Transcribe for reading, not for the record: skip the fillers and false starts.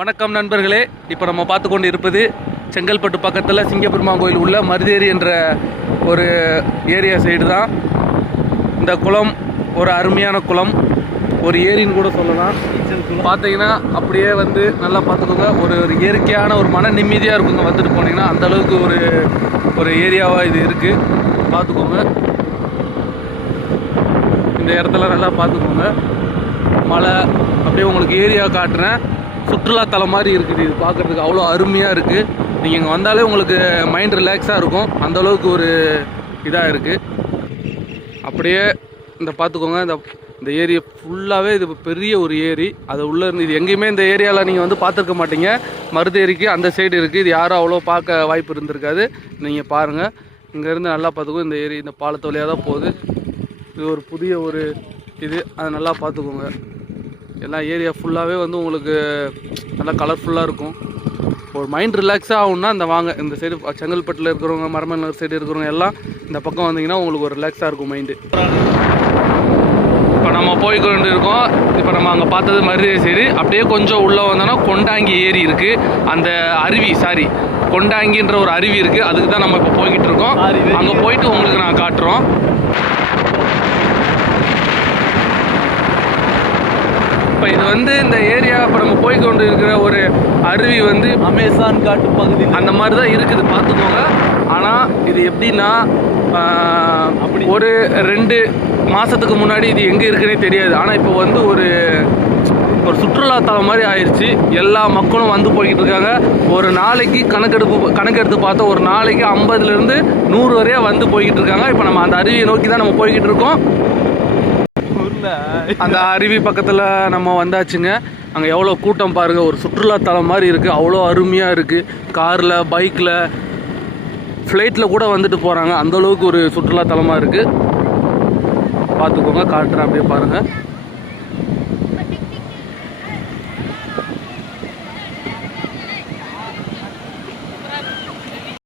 வணக்கம் நண்பர்களே, இப்போ நம்ம பார்த்து கொண்டு இருப்பது செங்கல்பட்டு பக்கத்தில் சிங்கப்பெருமான் கோயில் உள்ள மருதேரி என்ற ஒரு ஏரியா சைடு தான். இந்த குளம் ஒரு அருமையான குளம், ஒரு ஏரின்னு கூட சொல்லலாம். பார்த்தீங்கன்னா அப்படியே வந்து நல்லா பார்த்துக்கோங்க, ஒரு இயற்கையான ஒரு மன நிம்மதியாக இருக்குங்க. வந்துட்டு போனீங்கன்னா அந்தளவுக்கு ஒரு ஏரியாவாக இது இருக்குது. பார்த்துக்கோங்க, இந்த இடத்துல நல்லா பார்த்துக்கோங்க. மலை அப்படியே உங்களுக்கு ஏரியா காட்டுறேன். சுற்றுலாத்தலம் மாதிரி இருக்குது இது, பார்க்குறதுக்கு அவ்வளோ அருமையாக இருக்குது. நீங்கள் இங்கே வந்தாலே உங்களுக்கு மைண்ட் ரிலாக்ஸாக இருக்கும், அந்தளவுக்கு ஒரு இதாக இருக்குது. அப்படியே இந்த பார்த்துக்கோங்க, இந்த ஏரியா ஃபுல்லாகவே இது பெரிய ஒரு ஏரி. அது உள்ளே இருந்து இது எங்கேயுமே இந்த ஏரியாவில் நீங்கள் வந்து பார்த்துருக்க மாட்டீங்க. மருதேரிக்கு அந்த சைடு இருக்குது, இது யாரும் அவ்வளோ பார்க்க வாய்ப்பு இருந்திருக்காது. நீங்கள் பாருங்கள், இங்கேருந்து நல்லா பார்த்துக்கோ. இந்த ஏரி இந்த பாலத்து வழியாக தான் போகுது. இது ஒரு புதிய ஒரு இது, அதை நல்லா பார்த்துக்கோங்க. எல்லா ஏரியா ஃபுல்லாகவே வந்து உங்களுக்கு நல்லா கலர்ஃபுல்லாக இருக்கும். ஒரு மைண்ட் ரிலாக்ஸாக ஆகும்னா இந்த வாங்க, இந்த சைடு செங்கல்பட்டில் இருக்கிறவங்க, மரமநகர் சைடு இருக்கிறவங்க எல்லாம் இந்த பக்கம் வந்தீங்கன்னா உங்களுக்கு ஒரு ரிலாக்ஸாக இருக்கும் மைண்டு. இப்போ நம்ம போய்கொண்டு இருக்கோம். இப்போ நம்ம அங்கே பார்த்தது மருதேரி சைடு. அப்படியே கொஞ்சம் உள்ளே வந்தோன்னா கொண்டாங்கி ஏரி இருக்குது. அந்த அருவி, கொண்டாங்கின்ற ஒரு அருவி இருக்குது, அதுக்கு தான் நம்ம இப்போ போய்கிட்டு இருக்கோம். அங்கே போயிட்டு உங்களுக்கு நான் காட்டுறோம். இப்போ இது வந்து இந்த ஏரியா இப்போ நம்ம போய்கொண்டு இருக்கிற ஒரு அருவி வந்து அமேசான் காட்டு பகுதி அந்த மாதிரி தான் இருக்குது, பார்த்துக்கோங்க. ஆனால் இது எப்படின்னா அப்படி ஒரு 2 மாதத்துக்கு முன்னாடி இது எங்கே இருக்குன்னே தெரியாது. ஆனால் இப்போ வந்து ஒரு சுற்றுலாத்தலம் மாதிரி ஆயிடுச்சு. எல்லா மக்களும் வந்து போய்கிட்டு இருக்காங்க. ஒரு நாளைக்கு கணக்கெடுத்து பார்த்தா ஒரு நாளைக்கு 50லேருந்து 100 வரையாக வந்து போய்கிட்டு இருக்காங்க. இப்போ நம்ம அந்த அருவியை நோக்கி தான் நம்ம போய்கிட்டு இருக்கோம். அந்த அருவி பக்கத்தில் நம்ம வந்தாச்சுங்க. அங்கே எவ்வளோ கூட்டம் பாருங்கள், ஒரு சுற்றுலாத்தலம் மாதிரி இருக்குது, அவ்வளோ அருமையாக இருக்குது. காரில், பைக்கில், ஃப்ளைட்டில் கூட வந்துட்டு போகிறாங்க. அந்தளவுக்கு ஒரு சுற்றுலாத்தலமாக இருக்குது. பார்த்துக்கோங்க, காட்டுறேன், அப்படியே பாருங்கள்.